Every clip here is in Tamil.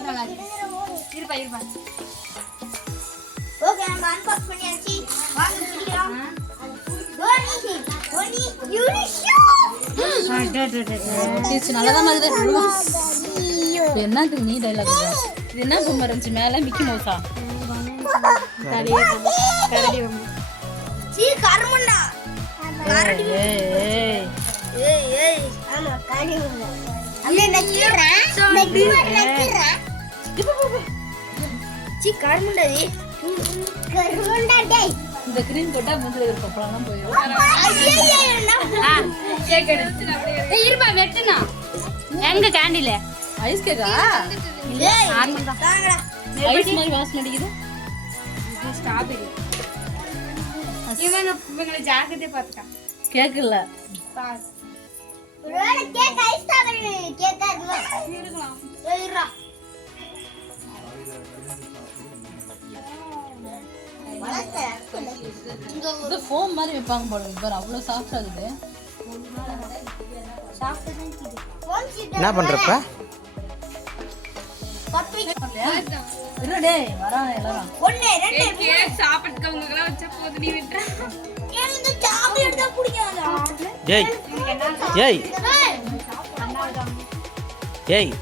நல்லா இருக்கு இருப்பா இருப்பா. ஓகே நம்ம அன்பாக்ஸ் பண்ணியாச்சு. வாங்க நீ டைலாக் இது என்ன பொம்மை இருந்துச்சு? மேலே மிக்கி மவுஸா சீ கருமண்டா கரடி ஏய் ஏய் ஆமா கரடி சீ கருமண்டா டேய் இந்த கிரீம் போட்டால் மூஞ்சில் இருக்கிற பப்பளம்லாம் போயிடும். இருப்பா வெட்டுனா. எங்க கேண்டில ஐஸ் கேக்கா ஐஸ் மாதிரி வாசனை அடிக்குது. ஸ்ட்ராபெரி இவங்க இவங்களை ஜாக்கிரதை பார்த்துக்கா கேக் இல்ல கேக் ஐஸ் இருக்கலாம் இது ஃபோம் மாதிரி வைப்பாங்க போல பாரு அவ்வளோ சாஃப்ட் ஆகுது என்ன பண்றப்ப? இரு டேய் வரான் எல்லாரும். ஒண்ணு ரெண்டு. கேக் சாப்பிட்டுக்க உங்களுக்குலாம் வச்சா போது நீ விட்டுற ஏய். ஏய். ஏய்.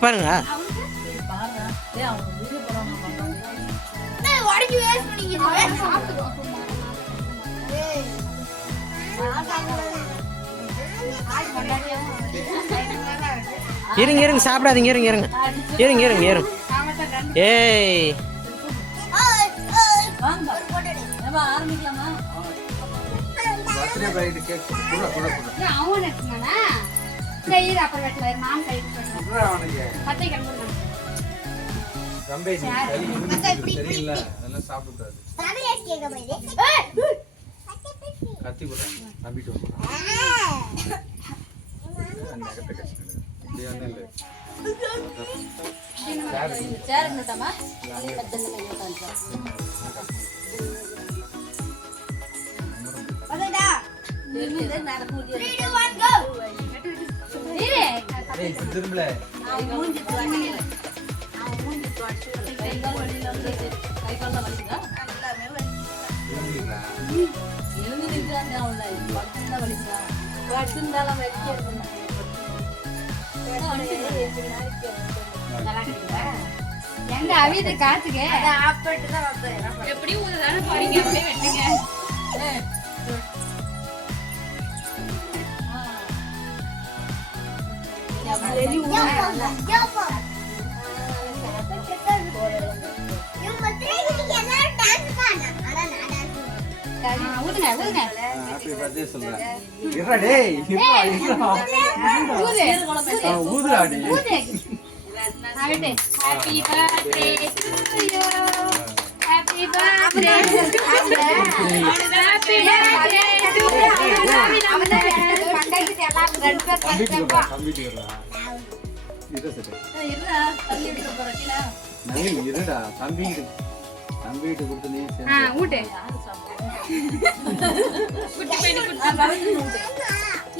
பாருங்க. இருங்க இருங்க சாப்பிடாதீங்க இருங்க இருங்க. இருங்க இருங்க இருங்க. ஏய். ஏமா ஆரம்பிக்கலாமா? அவன் எடுத்துனானா சரி இரு, அப்புறம் வெட்டலாம். நான் கை பத்தை கிளம்புறேன் சாக்லேட் கேக்க போயிடு கத்தி போட்டாங்க நம்பிட்டு வந்து சேர் நிட்டாமா எங்க அவியத காத்துக்க. எப்படியும் ஒரு தானே போறீங்க அப்படியே வெட்டுங்க happy birthday to you happy birthday happy birthday to தம்பிட்டு விடுறா இருடா கொடுத்து நீ ஊட்டு குட்டி.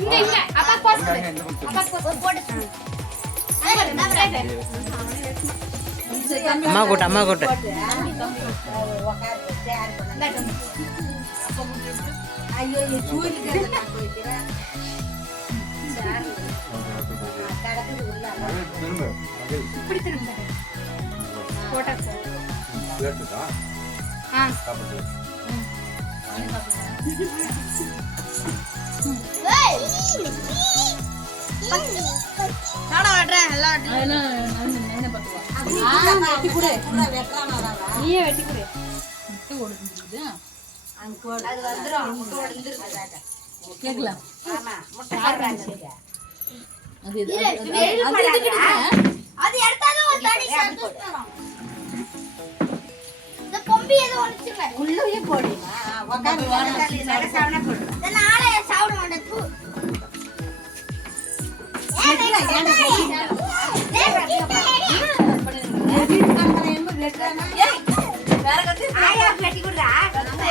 இங்க இங்க அப்பா அப்பா போடு அம்மா கூட்ட அம்மா கூட்டு இப்படி திரும்ப போட்டா. ஆ நீயே வெட்டி கொடு முட்டை கொடுக்குது அது அது- எடுத்தாலும் ஒரு தனி சந்தோஷம் வரும். இந்த கொம்பி ஏதோ ஒழிச்சுங்க உள்ளே போடுமா உட்காந்து வாடா இந்த நாளை சாப்பிட மாட்டேன் பூ. ஏன் வேற கத்தி அத்தை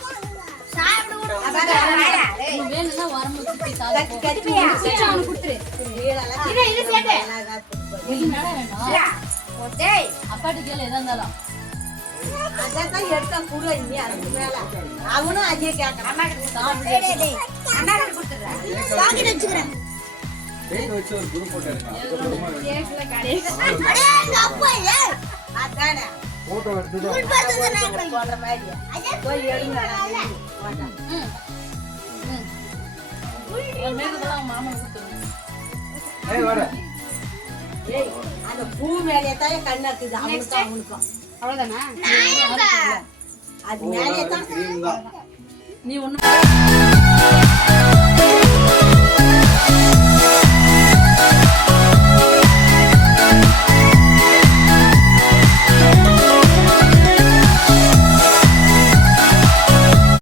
அப்பாட்டு கேள்வி எதா இருந்தாலும் அதான் எடுத்தா குடு அவனும் அதே கேட்டான் அம்மா போட்டோ எடுத்துட்டு மாமா ஏய் வர. ஏய் அந்த பூ மேலே தான் கண்ணாக்குது அவனுக்கு அவனுக்கும் அவ்வளோதானா அது மேலே தான். நீ ஒன்று